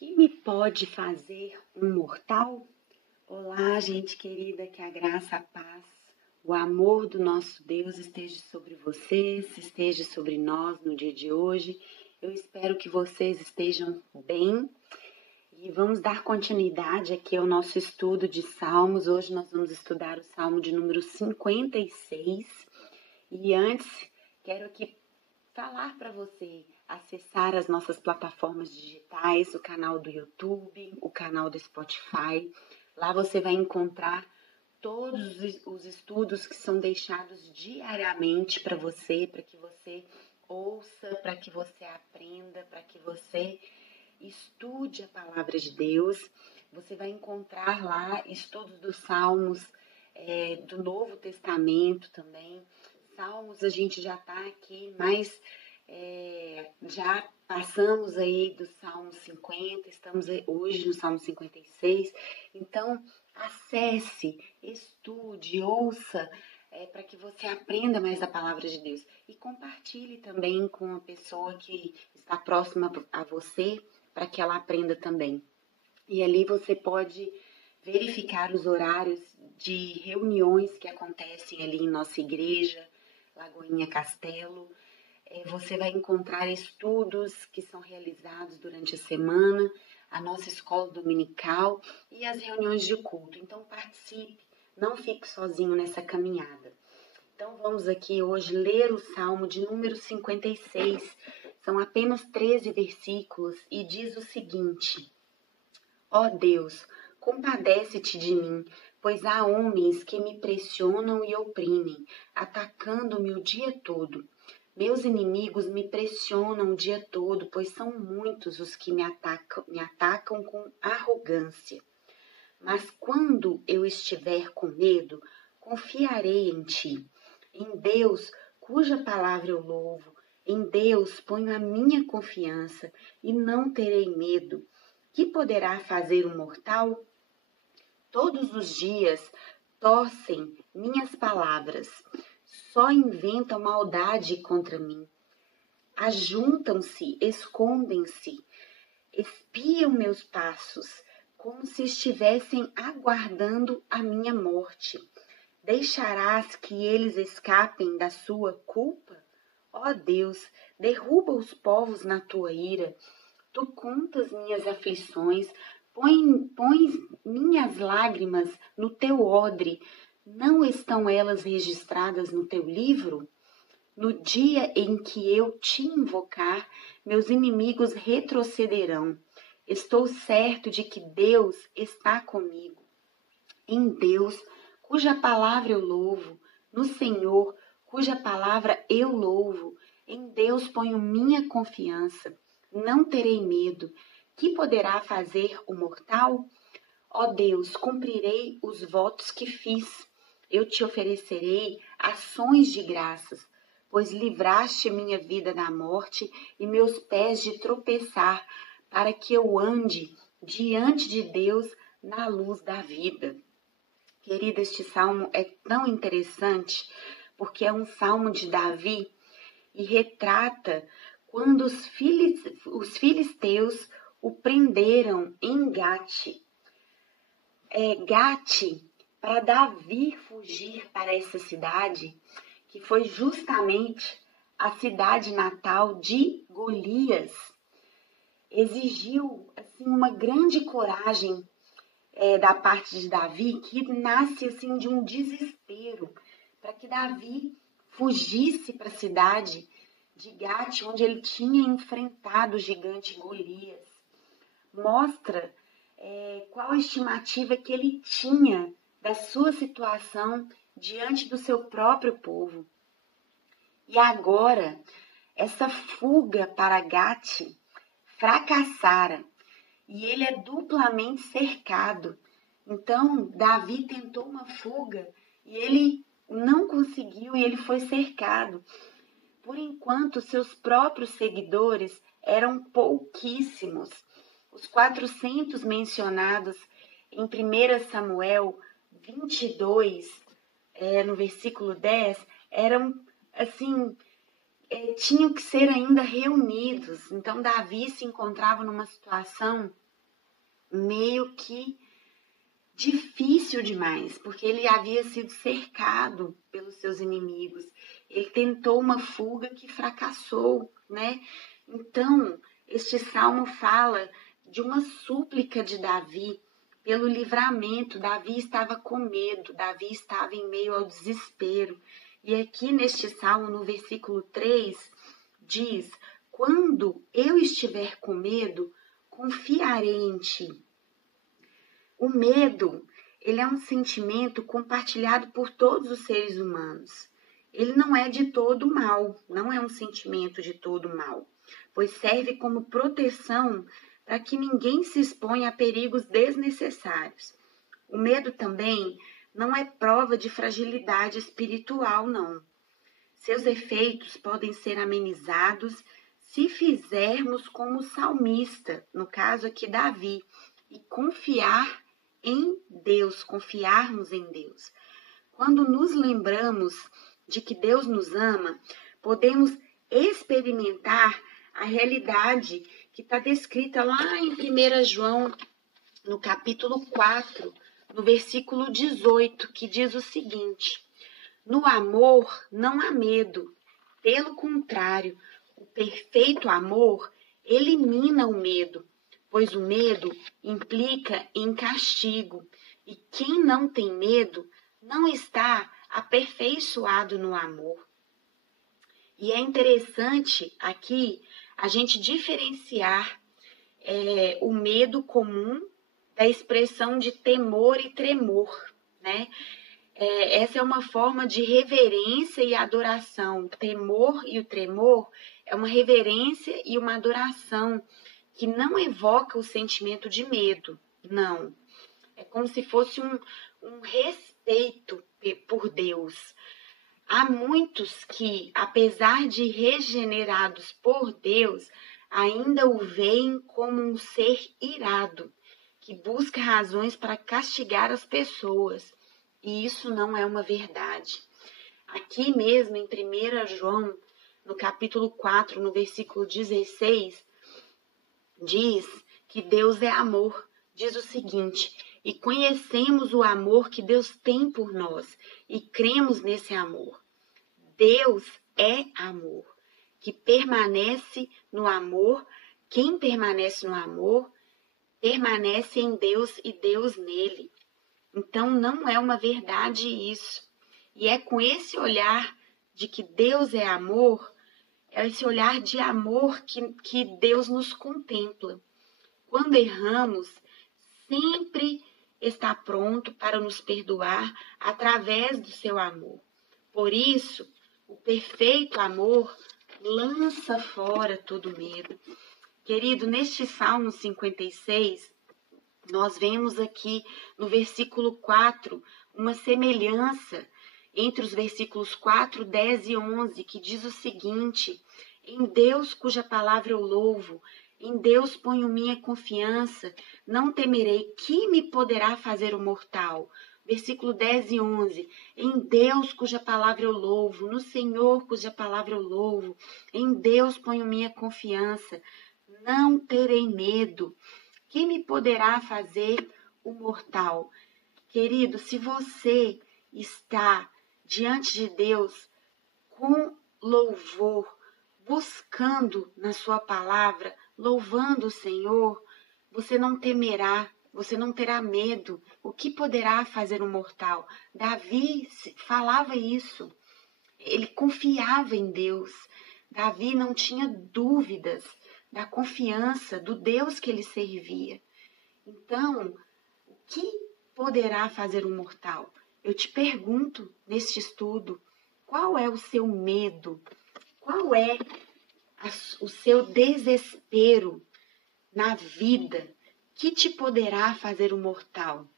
Que me pode fazer um mortal? Olá, gente querida, que a graça, a paz, o amor do nosso Deus esteja sobre vocês, esteja sobre nós no dia de hoje. Eu espero que vocês estejam bem e vamos dar continuidade aqui ao nosso estudo de Salmos. Hoje nós vamos estudar o Salmo de número 56 e antes quero aqui falar para você acessar as nossas plataformas digitais, o canal do YouTube, o canal do Spotify. Lá você vai encontrar todos os estudos que são deixados diariamente para que você ouça, para que você aprenda, para que você estude a palavra de Deus. Você vai encontrar lá estudos dos Salmos, do Novo Testamento também. Salmos, a gente já está aqui, mas já passamos aí do Salmo 50, estamos hoje no Salmo 56. Então, acesse, estude, ouça, para que você aprenda mais a palavra de Deus. E compartilhe também com a pessoa que está próxima a você, para que ela aprenda também. E ali você pode verificar os horários de reuniões que acontecem ali em nossa igreja, Lagoinha Castelo. Você vai encontrar estudos que são realizados durante a semana, a nossa escola dominical e as reuniões de culto. Então participe, não fique sozinho nessa caminhada. Então vamos aqui hoje ler o Salmo de número 56. São apenas 13 versículos e diz o seguinte: Ó Deus, compadece-te de mim, pois há homens que me pressionam e oprimem, atacando-me o dia todo. Meus inimigos me pressionam o dia todo, pois são muitos os que me atacam com arrogância. Mas quando eu estiver com medo, confiarei em ti. Em Deus, cuja palavra eu louvo, em Deus ponho a minha confiança e não terei medo. Que poderá fazer um mortal? Todos os dias torcem minhas palavras. Só inventam maldade contra mim. Ajuntam-se, escondem-se, espiam meus passos, como se estivessem aguardando a minha morte. Deixarás que eles escapem da sua culpa? Ó Deus, derruba os povos na tua ira. Tu contas minhas aflições, pões minhas lágrimas no teu odre. Não estão elas registradas no teu livro? No dia em que eu te invocar, meus inimigos retrocederão. Estou certo de que Deus está comigo. Em Deus, cuja palavra eu louvo, no Senhor, cuja palavra eu louvo, em Deus ponho minha confiança. Não terei medo. Que poderá fazer o mortal? Ó Deus, cumprirei os votos que fiz. Eu te oferecerei ações de graças, pois livraste minha vida da morte e meus pés de tropeçar, para que eu ande diante de Deus na luz da vida. Querida, este salmo é tão interessante, porque é um salmo de Davi e retrata quando os filisteus o prenderam em Gate. Gate, para Davi fugir para essa cidade, que foi justamente a cidade natal de Golias, exigiu assim, uma grande coragem da parte de Davi, que nasce assim, de um desespero, para que Davi fugisse para a cidade de Gate, onde ele tinha enfrentado o gigante Golias. Mostra qual a estimativa que ele tinha da sua situação diante do seu próprio povo. E agora, essa fuga para Gate fracassara e ele é duplamente cercado. Então, Davi tentou uma fuga e ele não conseguiu e ele foi cercado. Por enquanto, seus próprios seguidores eram pouquíssimos. Os 400 mencionados em 1 Samuel 22, no versículo 10, eram assim, tinham que ser ainda reunidos. Então, Davi se encontrava numa situação meio que difícil demais, porque ele havia sido cercado pelos seus inimigos. Ele tentou uma fuga que fracassou, né? Então, este salmo fala de uma súplica de Davi pelo livramento. Davi estava com medo, Davi estava em meio ao desespero. E aqui neste salmo, no versículo 3, diz: quando eu estiver com medo, confiarei em ti. O medo, ele é um sentimento compartilhado por todos os seres humanos. Ele não é de todo mal, não é um sentimento de todo mal, pois serve como proteção para que ninguém se exponha a perigos desnecessários. O medo também não é prova de fragilidade espiritual, não. Seus efeitos podem ser amenizados se fizermos como o salmista, no caso aqui Davi, e confiar em Deus, confiarmos em Deus. Quando nos lembramos de que Deus nos ama, podemos experimentar a realidade que está descrita lá em 1 João, no capítulo 4, no versículo 18, que diz o seguinte: no amor não há medo, pelo contrário, o perfeito amor elimina o medo, pois o medo implica em castigo, e quem não tem medo não está aperfeiçoado no amor. E é interessante aqui a gente diferenciar o medo comum da expressão de temor e tremor, né? Essa é uma forma de reverência e adoração. O temor e o tremor é uma reverência e uma adoração que não evoca o sentimento de medo, não. É como se fosse um respeito por Deus. Há muitos que, apesar de regenerados por Deus, ainda o veem como um ser irado, que busca razões para castigar as pessoas. E isso não é uma verdade. Aqui mesmo, em 1 João, no capítulo 4, no versículo 16, diz que Deus é amor. Diz o seguinte: e conhecemos o amor que Deus tem por nós, e cremos nesse amor. Deus é amor, que permanece no amor. Quem permanece no amor, permanece em Deus e Deus nele. Então, não é uma verdade isso. E é com esse olhar de que Deus é amor, é esse olhar de amor que Deus nos contempla. Quando erramos, sempre está pronto para nos perdoar através do seu amor. Por isso, o perfeito amor lança fora todo medo. Querido, neste Salmo 56, nós vemos aqui no versículo 4 uma semelhança entre os versículos 4, 10 e 11, que diz o seguinte: em Deus cuja palavra eu louvo, em Deus ponho minha confiança, não temerei, que me poderá fazer o mortal? Versículo 10 e 11, em Deus cuja palavra eu louvo, no Senhor cuja palavra eu louvo, em Deus ponho minha confiança, não terei medo. Quem me poderá fazer o mortal? Querido, se você está diante de Deus com louvor, buscando na sua palavra, louvando o Senhor, você não temerá, você não terá medo. O que poderá fazer um mortal? Davi falava isso. Ele confiava em Deus. Davi não tinha dúvidas da confiança do Deus que ele servia. Então, o que poderá fazer um mortal? Eu te pergunto neste estudo, qual é o seu medo? Qual é o seu desespero na vida? Que te poderá fazer um mortal?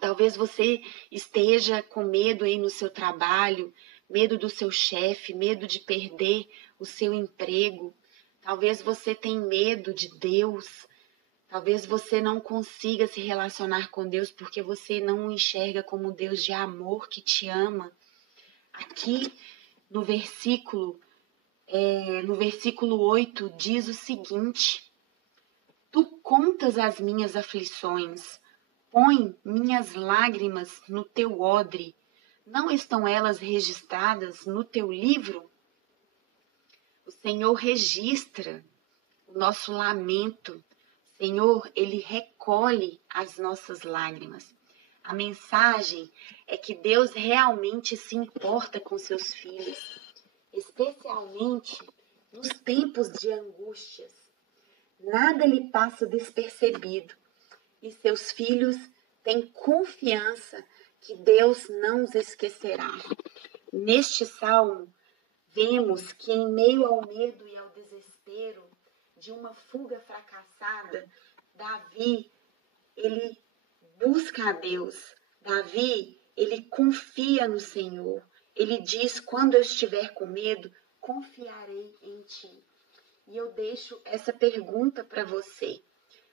Talvez você esteja com medo aí no seu trabalho, medo do seu chefe, medo de perder o seu emprego. Talvez você tenha medo de Deus. Talvez você não consiga se relacionar com Deus porque você não o enxerga como um Deus de amor que te ama. Aqui no versículo 8 diz o seguinte: tu contas as minhas aflições, põe minhas lágrimas no teu odre. Não estão elas registradas no teu livro? O Senhor registra o nosso lamento. Senhor, Ele recolhe as nossas lágrimas. A mensagem é que Deus realmente se importa com seus filhos, especialmente nos tempos de angústias. Nada lhe passa despercebido e seus filhos têm confiança que Deus não os esquecerá. Neste salmo, vemos que em meio ao medo e ao desespero de uma fuga fracassada, Davi, ele busca a Deus. Davi, ele confia no Senhor. Ele diz, quando eu estiver com medo, confiarei em ti. E eu deixo essa pergunta para você.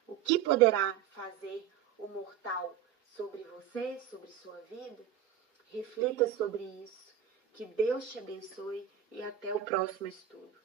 O que poderá fazer o mortal sobre você, sobre sua vida? Reflita sobre isso. Que Deus te abençoe e até o próximo estudo.